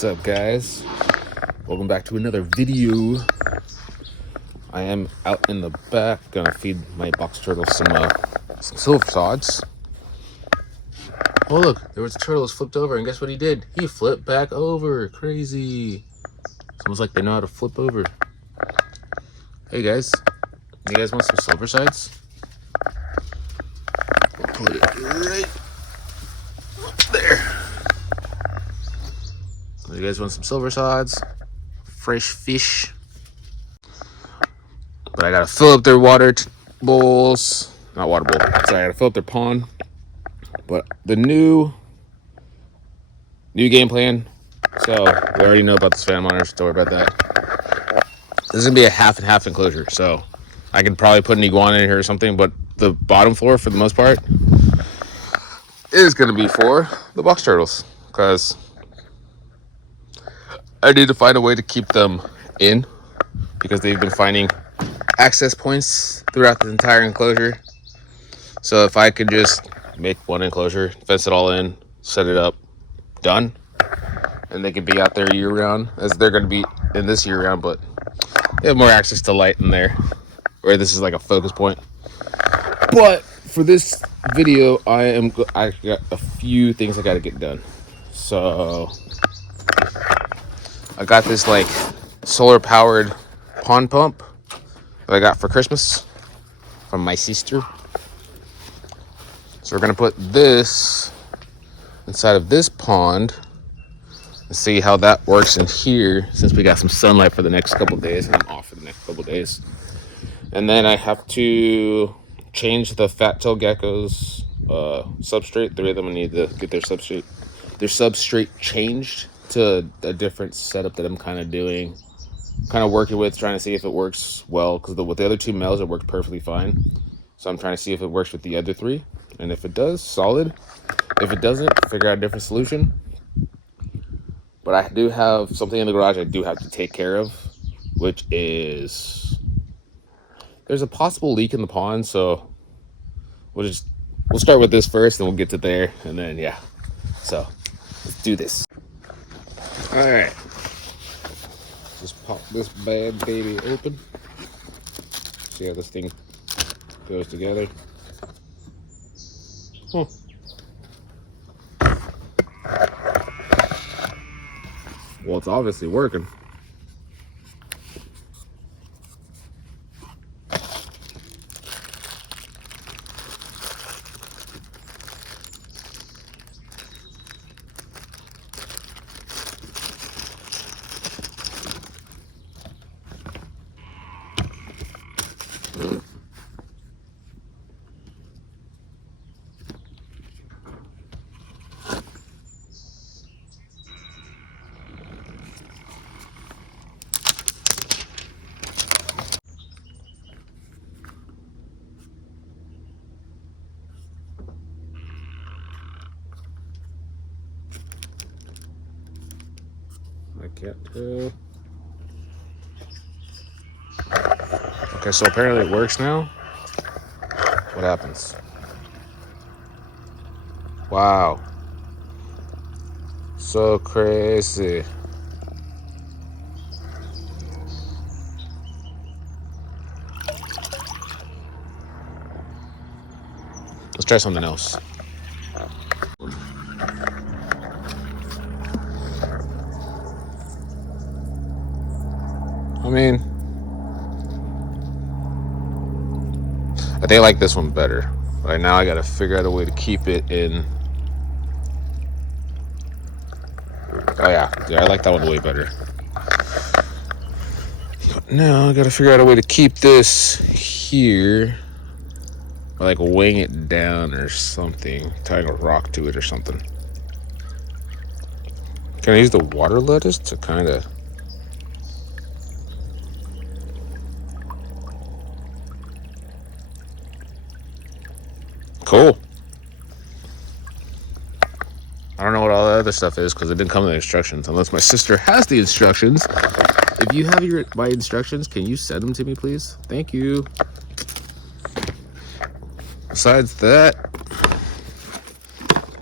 What's up, guys? Welcome back to another video. I am out in the back gonna feed my box turtle some silver sods. Oh look, there was a turtle that flipped over, and guess what he did? He flipped back over. Crazy. It's almost like they know how to flip over. Hey guys, you guys want some silver sides? We'll put it right there. You guys want some silver sods? Fresh fish. But I gotta fill up their water bowls. Not water bowl. Sorry, I gotta fill up their pond. But the new game plan. So we already know about the spam monitors. Don't worry about that. This is gonna be a half and half enclosure. So I could probably put an iguana in here or something. But the bottom floor, for the most part, is gonna be for the box turtles, because I need to find a way to keep them in, because they've been finding access points throughout the entire enclosure. So if I could just make one enclosure, fence it all in, set it up, done, and they could be out there year round, as they're going to be in this year round, but they have more access to light in there, where this is like a focus point. But for this video, I got a few things I got to get done. So I got this like solar powered pond pump that I got for Christmas from my sister. So we're gonna put this inside of this pond and see how that works in here, since we got some sunlight for the next couple of days, and I'm off for the next couple of days. And then I have to change the fat tail geckos substrate. Three of them need to get their substrate changed to a different setup that I'm kind of working with, trying to see if it works well, because with the other two males it worked perfectly fine. So I'm trying to see if it works with the other three, and if it does, solid. If it doesn't, figure out a different solution. But I do have something in the garage I do have to take care of, which is there's a possible leak in the pond. So we'll start with this first, and we'll get to there, and then yeah. So let's do this. All right. Just pop this bad baby open. See how this thing goes together. Huh. Well, it's obviously working. I can't tell. Okay, so apparently it works now. What happens? Wow. So crazy. Let's try something else. I mean, I think I like this one better. Right now I gotta figure out a way to keep it in. Oh yeah, I like that one way better. But now I gotta figure out a way to keep this here, or like weighing it down or something, tying a rock to it or something. Can I use the water lettuce to kind of... Cool. I don't know what all the other stuff is, because it didn't come with the instructions, unless my sister has the instructions. If you have my instructions, can you send them to me, please? Thank you. Besides that,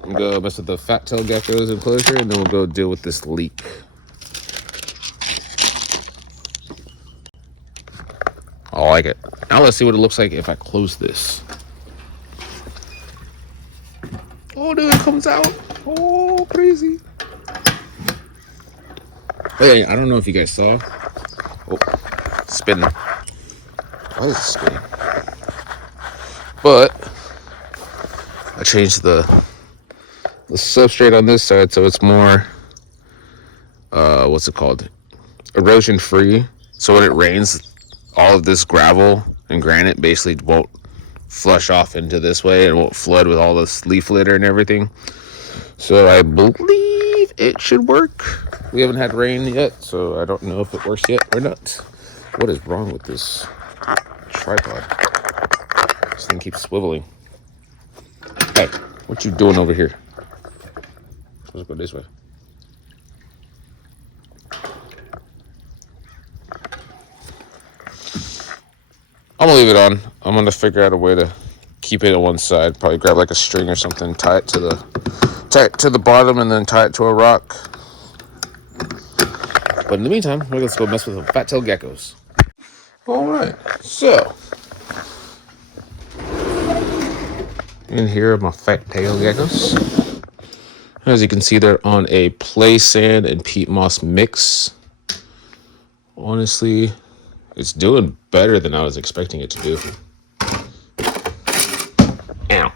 I'm gonna go mess with the fat tail geckos enclosure, and then we'll go deal with this leak. I like it. Now let's see what it looks like if I close this. Oh, dude, it comes out. Oh, crazy. Hey, I don't know if you guys saw. Oh, spinning. Why is it spinning? But I changed the substrate on this side so it's more, what's it called? Erosion free. So when it rains, all of this gravel and granite basically won't flush off into this way and won't flood with all this leaf litter and everything. So I believe it should work. We haven't had rain yet, so I don't know if it works yet or not. What is wrong with this tripod? This thing keeps swiveling. Hey, what you doing over here? Let's go this way. I'm gonna leave it on. I'm gonna figure out a way to keep it on one side. Probably grab like a string or something, tie it to the bottom, and then tie it to a rock. But in the meantime, let's go mess with some fat-tailed geckos. All right, so in here are my fat-tailed geckos. As you can see, they're on a play sand and peat moss mix. Honestly, it's doing better than I was expecting it to do. Ow.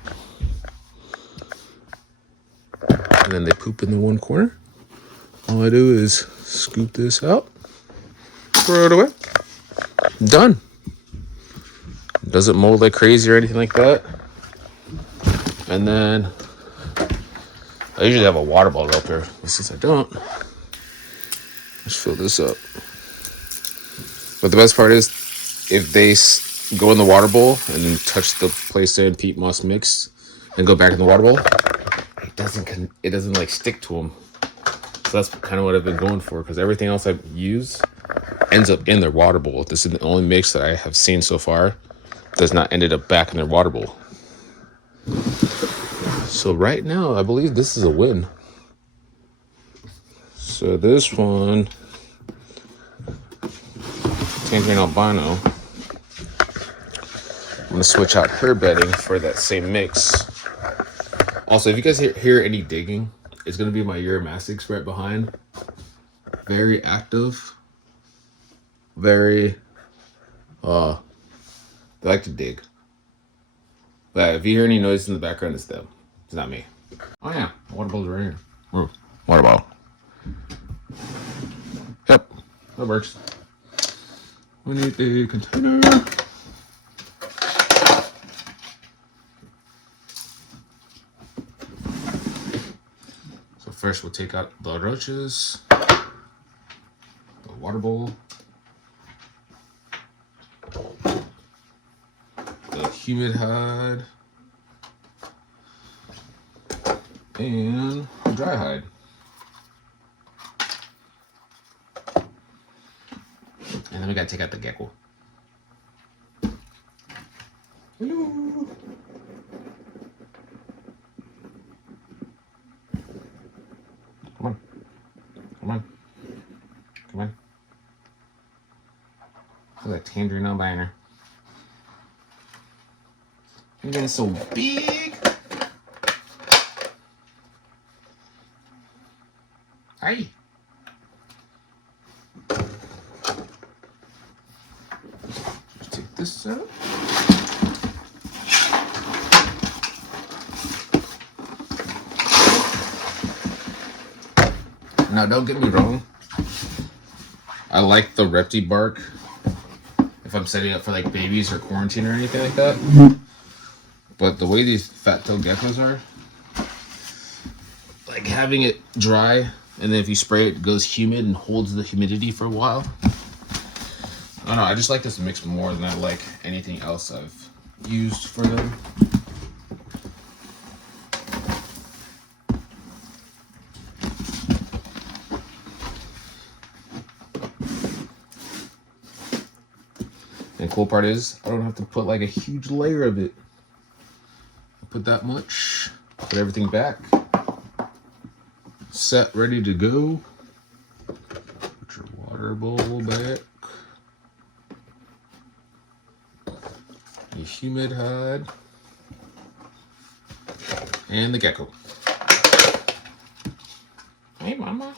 And then they poop in the one corner. All I do is scoop this out, throw it away. Done. Doesn't mold like crazy or anything like that. And then I usually have a water bottle up here, but since I don't, let's fill this up. But the best part is, if they go in the water bowl and then touch the play sand peat moss mix and go back in the water bowl, it doesn't like stick to them. So that's kind of what I've been going for, because everything else I use ends up in their water bowl. This is the only mix that I have seen so far does not ended up back in their water bowl. So right now, I believe this is a win. So this one, Tangerine Albino, I'm gonna switch out her bedding for that same mix. Also, if you guys hear any digging, it's gonna be my Uromastix right behind. Very active. Very, they like to dig. But if you hear any noise in the background, it's them. It's not me. Oh yeah, water bottle's right here. Ooh, water bottle. Yep, that works. We need the container. So first we'll take out the roaches, the water bowl, the humid hide, and the dry hide. And then we gotta take out the gecko. Hello. Come on. Come on. Come on. Look at that tangerine albino. You're getting so big. Hi. Take this out. Now, don't get me wrong. I like the Repti bark if I'm setting up for like babies or quarantine or anything like that. But the way these fat-tailed geckos are, like having it dry, and then if you spray it, it goes humid and holds the humidity for a while. I don't know, I just like this mix more than I like anything else I've used for them. And the cool part is, I don't have to put like a huge layer of it. I put that much, put everything back, set, ready to go. Put your water bowl back. humid hide, and the gecko. Hey, mama.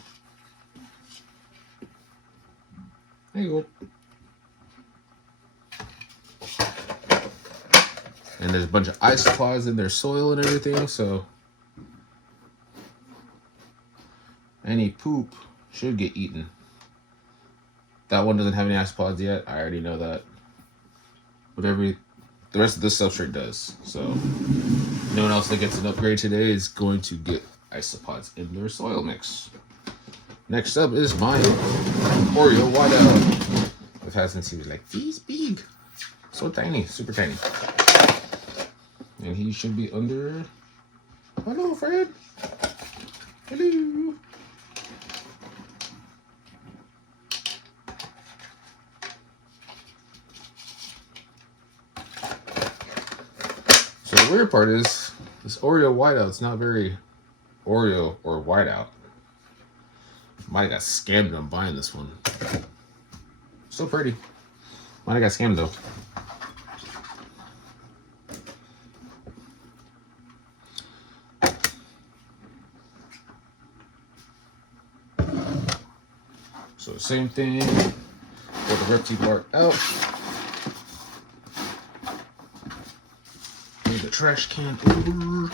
There you go. And there's a bunch of ice supplies in their soil and everything, so any poop should get eaten. That one doesn't have any isopods yet. I already know that. But the rest of this substrate does. So no one else that gets an upgrade today is going to get isopods in their soil mix. Next up is my Oreo Whiteout. I've had since he was like this big. So tiny, super tiny. And he should be under... Hello, Fred. Hello. So the weird part is this Oreo Whiteout is not very Oreo or Whiteout. Might have got scammed on buying this one. So pretty. Might have got scammed though. So same thing. Put the reptile bark out. Move the trash can over.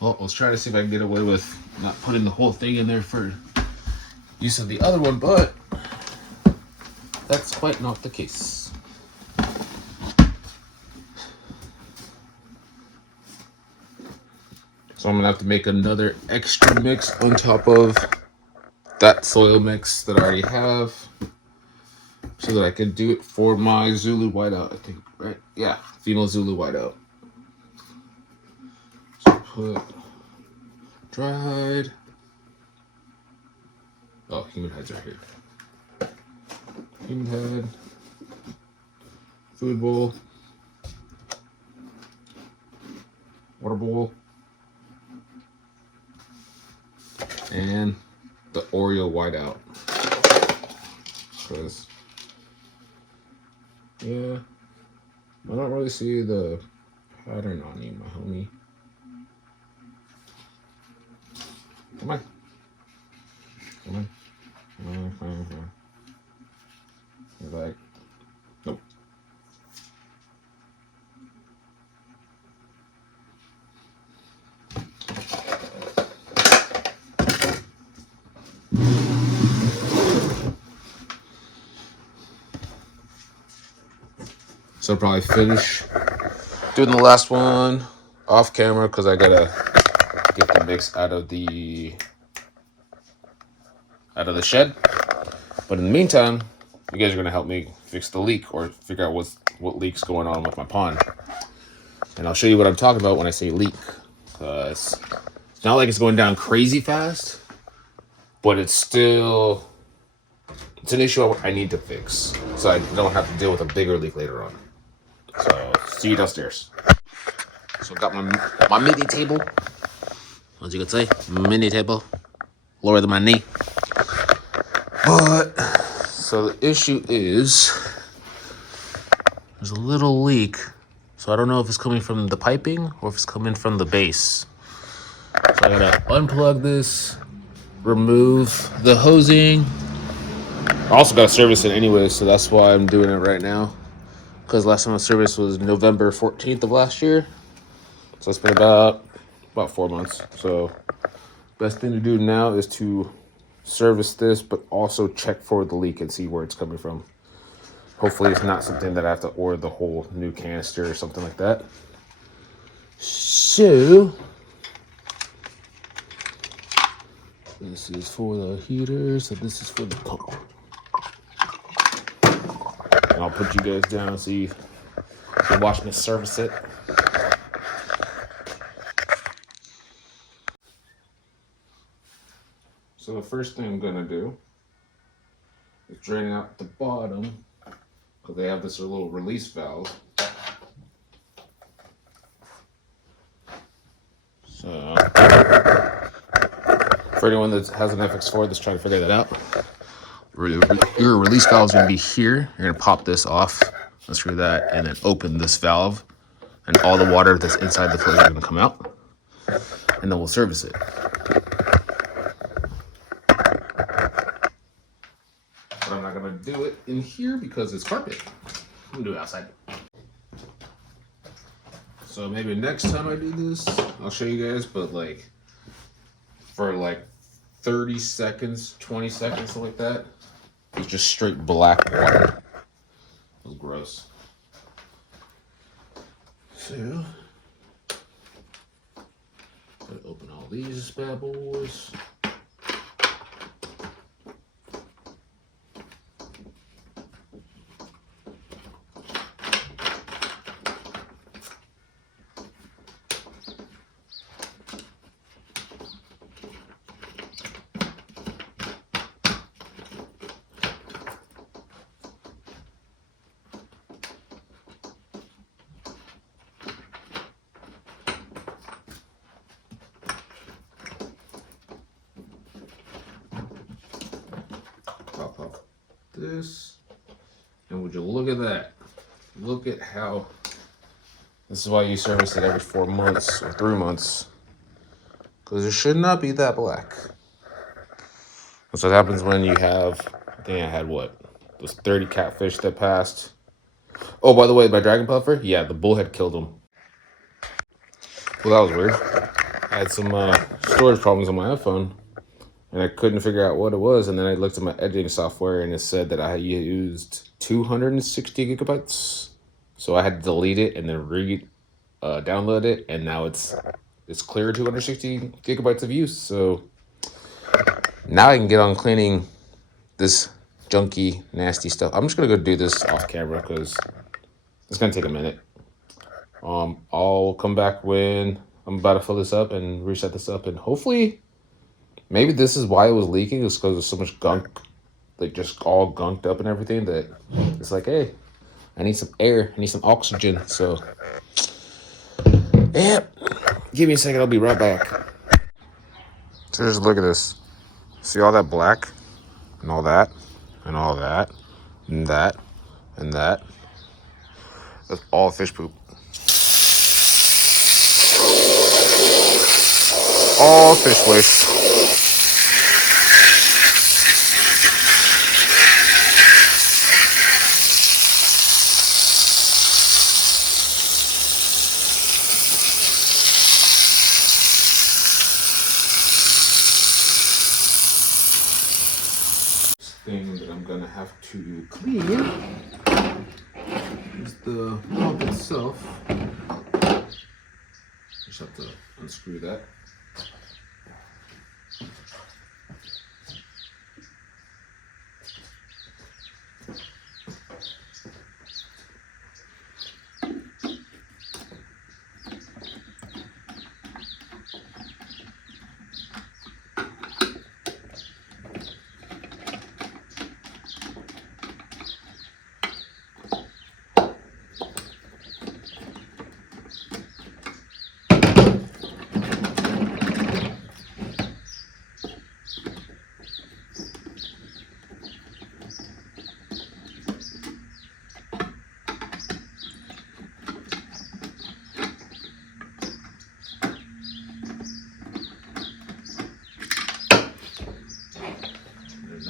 Well, I was trying to see if I can get away with not putting the whole thing in there for use of the other one, but that's quite not the case. So I'm gonna have to make another extra mix on top of that soil mix that I already have so that I can do it for my Zulu Whiteout, I think, right? Yeah, female Zulu Whiteout. So put dried. Oh, human hides right here. Human hide. Food bowl. Water bowl. And the Oreo Whiteout. Because, yeah, I don't really see the pattern on you, my homie. Come on. Come on. Come on. You're like, nope. So I'll probably finish doing the last one off camera because I gotta get the mix out of the shed. But in the meantime, you guys are gonna help me fix the leak or figure out what leak's going on with my pond. And I'll show you what I'm talking about when I say leak. It's not like it's going down crazy fast, but it's an issue I need to fix, so I don't have to deal with a bigger leak later on. So see you downstairs. So I've got my mini table, as you could say, mini table, lower than my knee. But so the issue is there's a little leak. So I don't know if it's coming from the piping or if it's coming from the base. So I gotta unplug this, remove the hosing. I also gotta service it anyway, so that's why I'm doing it right now. Because last time I serviced was November 14th of last year. So it's been about 4 months. So best thing to do now is to service this, but also check for the leak and see where it's coming from. Hopefully it's not something that I have to order the whole new canister or something like that. So This is for the heater, so this is for the pump. And I'll put you guys down so you can watch me service it. So the first thing I'm gonna do is drain out the bottom, because they have this little release valve. So for anyone that has an FX4 that's trying to figure that out, your release valve is going to be here. You're going to pop this off, unscrew that, and then open this valve, and all the water that's inside the filter is going to come out, and then we'll service it. But I'm not going to do it in here because it's carpet. I'm going to do it outside. So maybe next time I do this, I'll show you guys, but like for like 30 seconds, 20 seconds, something like that, it's just straight black water. It was gross. So, gotta open all these bad boys. Pop off this, and would you look at that? Look at how, this is why you service it every 4 months or 3 months, because it should not be that black. That's what happens when you have, I think I had what, those 30 catfish that passed. Oh, by the way, my dragon puffer, yeah, the bullhead killed him. Well, that was weird. I had some storage problems on my iPhone, and I couldn't figure out what it was. And then I looked at my editing software, and it said that I used 260 gigabytes. So I had to delete it and then download it, and now it's clear 260 gigabytes of use. So now I can get on cleaning this junky, nasty stuff. I'm just gonna go do this off camera because it's gonna take a minute. I'll come back when I'm about to fill this up and reset this up, and hopefully, maybe this is why it was leaking. It's because there's so much gunk, like just all gunked up and everything, that it's like, hey, I need some air, I need some oxygen. So, yeah, give me a second, I'll be right back. So just look at this. See all that black and all that and all that and that and that? That's all fish poop. All fish waste. Thing that I'm gonna have to clean is the pump itself. Just have to unscrew that.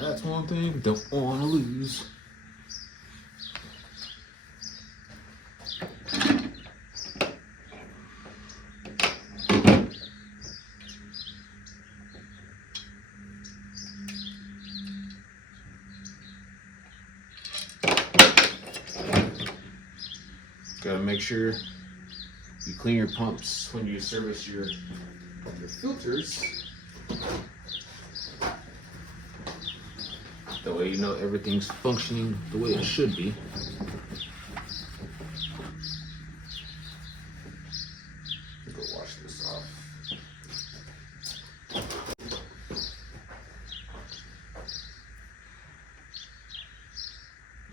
That's one thing we don't want to lose. Gotta make sure you clean your pumps when you service your filters. That way you know everything's functioning the way it should be. Go wash this off.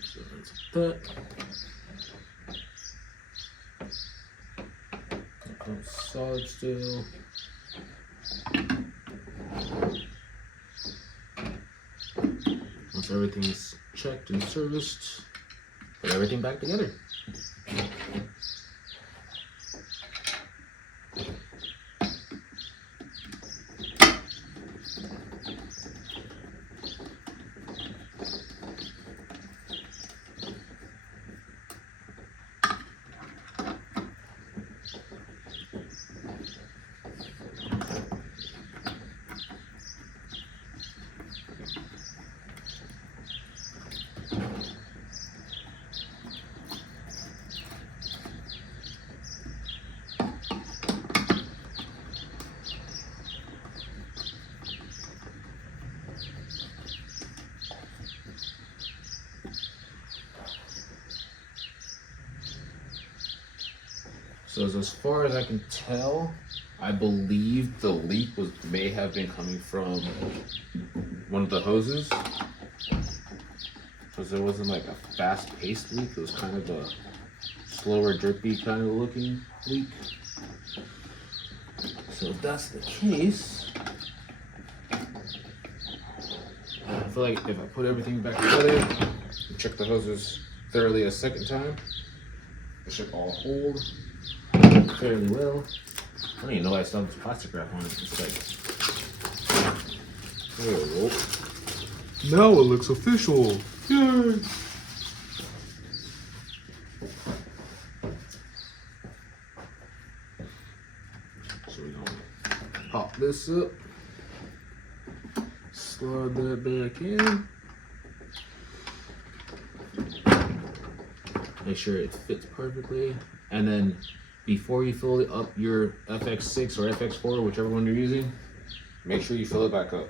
So that's that. Solid still. Once everything's checked and serviced, put everything back together. So as far as I can tell, I believe the leak may have been coming from one of the hoses, because it wasn't like a fast-paced leak. It was kind of a slower, drippy kind of looking leak. So if that's the case, I feel like if I put everything back together and check the hoses thoroughly a second time, it should all hold fairly well. I don't even know why I still have this plastic wrap on it. It's like, there we go. Now it looks official. Yay! So we're gonna pop this up, slide that back in, make sure it fits perfectly, and then before you fill up your FX6 or FX4, whichever one you're using, make sure you fill it back up.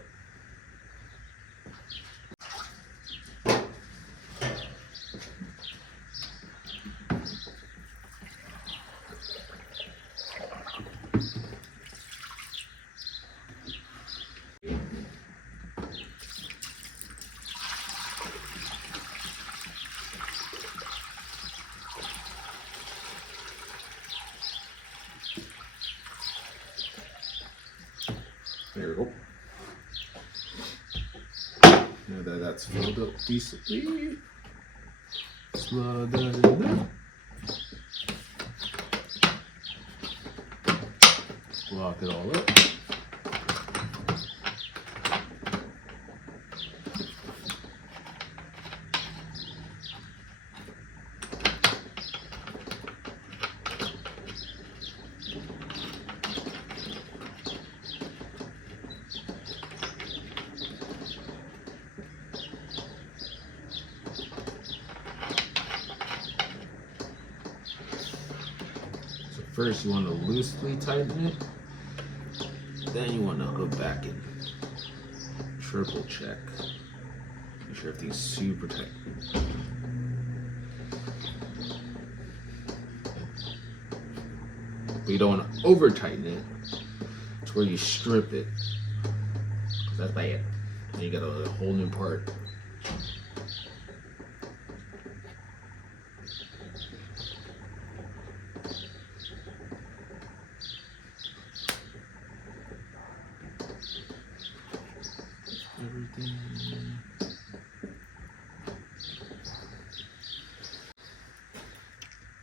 There we go. Now that that's filled up decently, slide that in there. Lock it all up. First, you want to loosely tighten it. Then you want to go back and triple check. Make sure everything's super tight. But you don't want to over tighten it to where you strip it. That's bad. And you got a whole new part. Everything.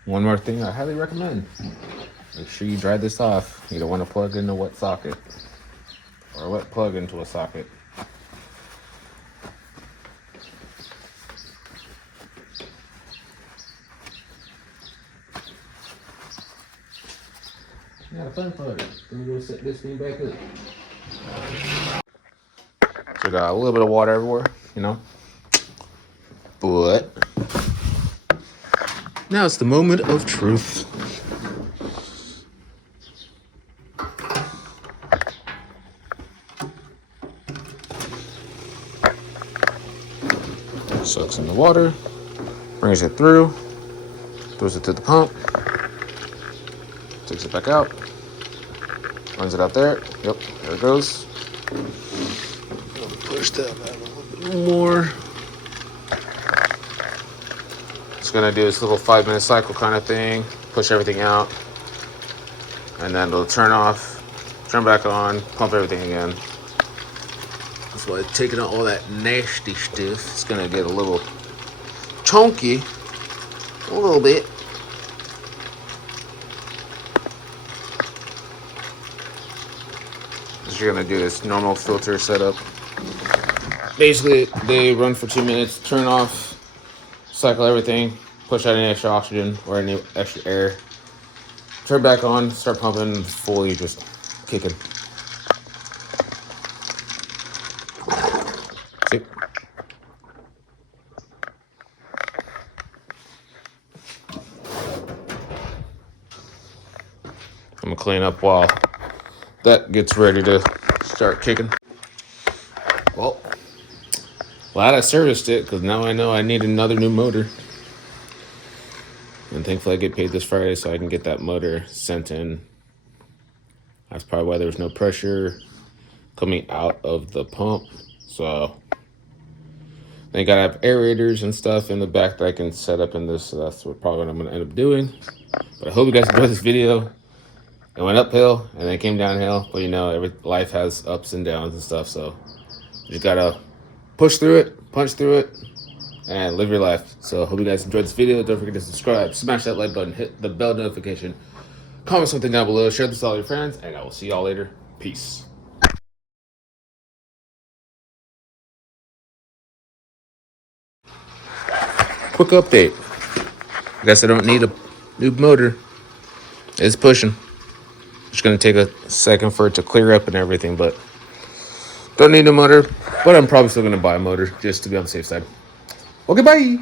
One more thing I highly recommend. Make sure you dry this off. You don't want to plug in a wet socket or a wet plug into a socket. Yeah, the fun part. I'm gonna set this thing back up. So we got a little bit of water everywhere, you know. But now it's the moment of truth. Sucks in the water, brings it through, throws it to the pump, takes it back out, runs it out there. Yep, there it goes. Push that back a little bit more. It's gonna do this little 5-minute cycle kind of thing, push everything out, and then it'll turn off, turn back on, pump everything again. That's why it's taking out all that nasty stuff. It's gonna get a little chunky, a little bit. What you're gonna do is normal filter setup. Basically, they run for 2 minutes, turn off, cycle everything, push out any extra oxygen or any extra air, turn back on, start pumping, fully just kicking. See? I'm gonna clean up while that gets ready to start kicking. Well, glad I serviced it because now I know I need another new motor. And thankfully I get paid this Friday so I can get that motor sent in. That's probably why there was no pressure coming out of the pump. So they gotta have aerators and stuff in the back that I can set up in this. So that's probably what I'm gonna end up doing. But I hope you guys enjoyed this video. It went uphill and then came downhill. But you know, every life has ups and downs and stuff. So you just gotta push through it, punch through it, and live your life. So hope you guys enjoyed this video. Don't forget to subscribe, smash that like button, hit the bell notification, comment something down below, share this with all your friends, and I will see y'all later. Peace. Quick update. I guess I don't need a new motor. It's pushing. It's gonna take a second for it to clear up and everything, but don't need a motor. But I'm probably still gonna buy a motor just to be on the safe side. Okay, bye.